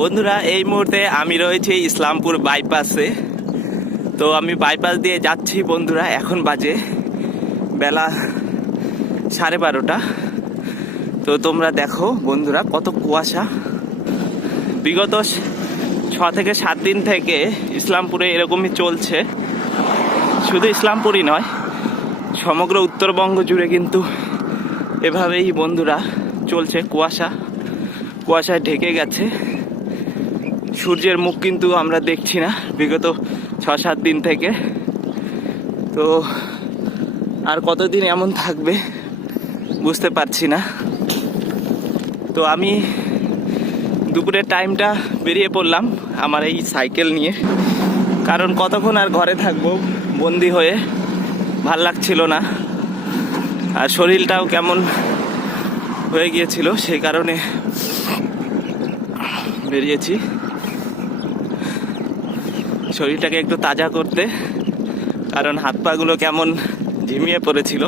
বন্ধুরা, এই মুহূর্তে আমি রয়েছি ইসলামপুর বাইপাসে তো আমি বাইপাস দিয়ে যাচ্ছি বন্ধুরা, এখন বাজে বেলা সাড়ে বারোটা। তো তোমরা দেখো বন্ধুরা, কত কুয়াশা। বিগত ছ থেকে সাত দিন থেকে ইসলামপুরে এরকমই চলছে। শুধু ইসলামপুরই নয়, সমগ্র উত্তরবঙ্গ জুড়ে কিন্তু এভাবেই বন্ধুরা চলছে কুয়াশা। কুয়াশায় ঢেকে গেছে। সূর্যের মুখ কিন্তু আমরা দেখছি না, বিগত ছ সাত দিন থেকে। তো আর কতদিন এমন থাকবে বুঝতে পারছি না। তো আমি দুপুরের টাইমটা বেরিয়ে পড়লাম আমার এই সাইকেল নিয়ে। কারণ কতক্ষণ আর ঘরে থাকব বন্দি হয়ে, ভালো লাগছিল না। আর শরীরটাও কেমন হয়ে গিয়েছিল সেই কারণে বেরিয়েছি। শরীরটাকে একটু তাজা করতে, কারণ হাত পাগুলো কেমন ঝিমিয়ে পড়েছিল।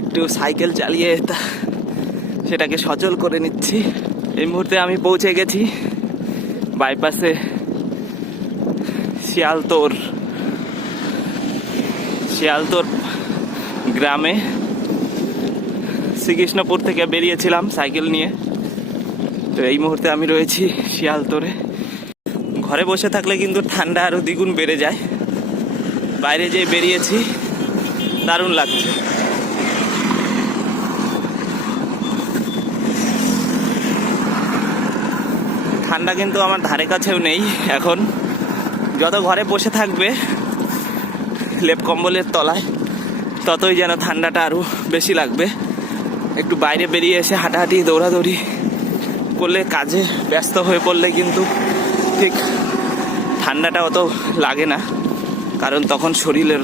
একটু সাইকেল চালিয়ে সেটাকে সচল করে নিচ্ছি। এই মুহূর্তে আমি পৌঁছে গেছি বাইপাসে শিয়ালতোর শিয়ালতোর গ্রামে। শ্রীকৃষ্ণপুর থেকে বেরিয়েছিলাম সাইকেল নিয়ে। তো এই মুহূর্তে আমি রয়েছি শিয়ালতোরে। ঘরে বসে থাকলে কিন্তু ঠান্ডা আরও দ্বিগুণ বেড়ে যায়। বাইরে যে বেরিয়েছি, দারুণ লাগছে। ঠান্ডা কিন্তু আমার ধারে কাছেও নেই এখন। যত ঘরে বসে থাকবে, লেপ কম্বলের তলায়, ততই যেন ঠান্ডাটা আরও বেশি লাগবে। একটু বাইরে বেরিয়ে এসে হাঁটাহাঁটি, দৌড়াদৌড়ি করলে কাজে ব্যস্ত হয়ে পড়লে কিন্তু ঠিক ঠান্ডাটা অত লাগে না, কারণ তখন শরীরের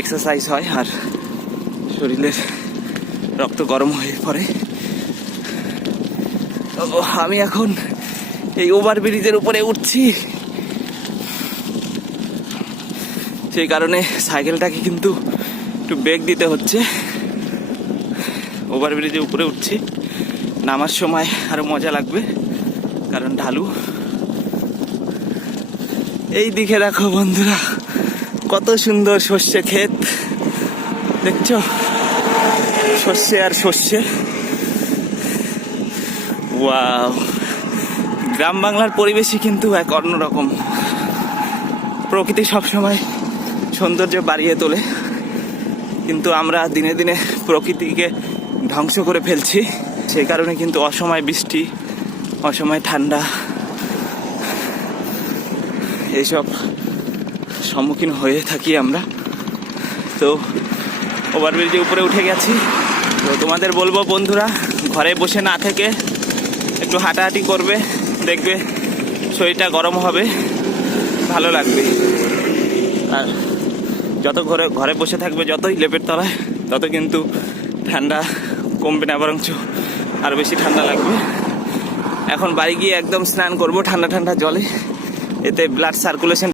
এক্সারসাইজ হয় আর শরীরের রক্ত গরম হয়ে পড়ে। আমি এখন এই ওভার ব্রিজের উপরে উঠছি। সেই কারণে সাইকেলটাকে কিন্তু একটু ব্রেক দিতে হচ্ছে। ওভার ব্রিজের উপরে উঠছি, নামার সময় আরও মজা লাগবে, কারণ ঢালু এই দিকে দেখো বন্ধুরা, কত সুন্দর সর্ষে ক্ষেত। দেখছ? সর্ষে আর সর্ষে। ওয়াও। গ্রাম বাংলার পরিবেশই কিন্তু এক অন্যরকম। প্রকৃতি সবসময় সৌন্দর্য বাড়িয়ে তোলে। কিন্তু আমরা দিনে দিনে প্রকৃতিকে ধ্বংস করে ফেলছি। সেই কারণে কিন্তু অসময় বৃষ্টি, অসময় ঠান্ডা এইসব সম্মুখীন হয়ে থাকি আমরা। তো ওভারব্রিজে উপরে উঠে গেছি। তো তোমাদের বলব বন্ধুরা, ঘরে বসে না থেকে একটু হাঁটাহাঁটি করবে, দেখবে শরীরটা গরম হবে, ভালো লাগবে। আর যত ঘরে ঘরে বসে থাকবে, যতই লেপের তলায়, তত কিন্তু ঠান্ডা কমবে না, বরঞ্চ আরও বেশি ঠান্ডা লাগবে। এখন বাড়ি গিয়ে একদম স্নান করব, ঠান্ডা ঠান্ডা জলে। এতে ব্লাড সার্কুলেশন